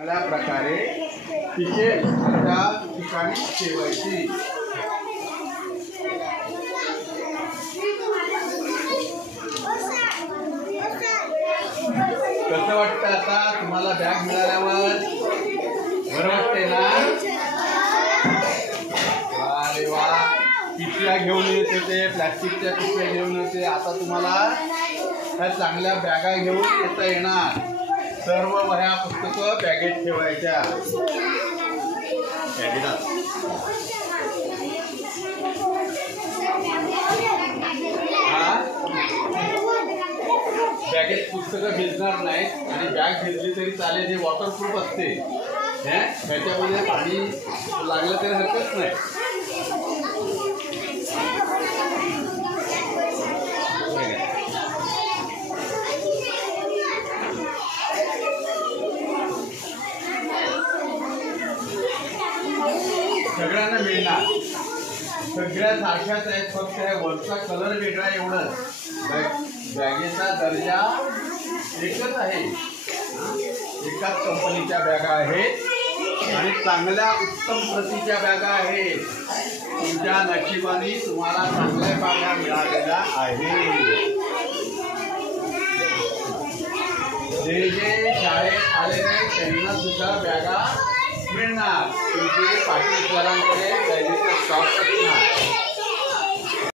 चांगल्या प्रकारे टिकेल अशा ठिकाणी ठेवायची। कसं वाटतं आता तुम्हाला बॅग मिळाल्यावर? बरं वाटतंय ना? अरे वा, पिशव्या घेऊन येते ते, प्लास्टिकच्या पिशव्या घेऊन येते। आता तुम्हाला ह्या चांगल्या बॅगा घेऊन येता येणार। सर्व वह्या पुस्तकं बॅगेत ठेवायच्या। बॅगेत पुस्तकं भिजणार नाहीत आणि बॅग भिजली तरी चालेल, हे वॉटरप्रूफ असते। त्याच्यामध्ये पाणी लागलं तरी हरकत नाही। सगळ्यांना मिळणार, सगळ्या सारख्याच आहेत, फक्त वरचा कलर वेगळा एवढंच। बॅगेचा दर्जा एकच आहे, एकाच कंपनीच्या बॅगा आहेत आणि चांगल्या उत्तम प्रतीच्या बॅगा आहेत। तुमच्या नशिबाने तुम्हाला चांगल्या बॅगा मिळालेल्या आहेत। जे जे शाळेत आले नाही त्यांना सुद्धा बॅगा मिळणार। तुमचे पाटील सरांकडे बॅगेचा स्टॉक असणार।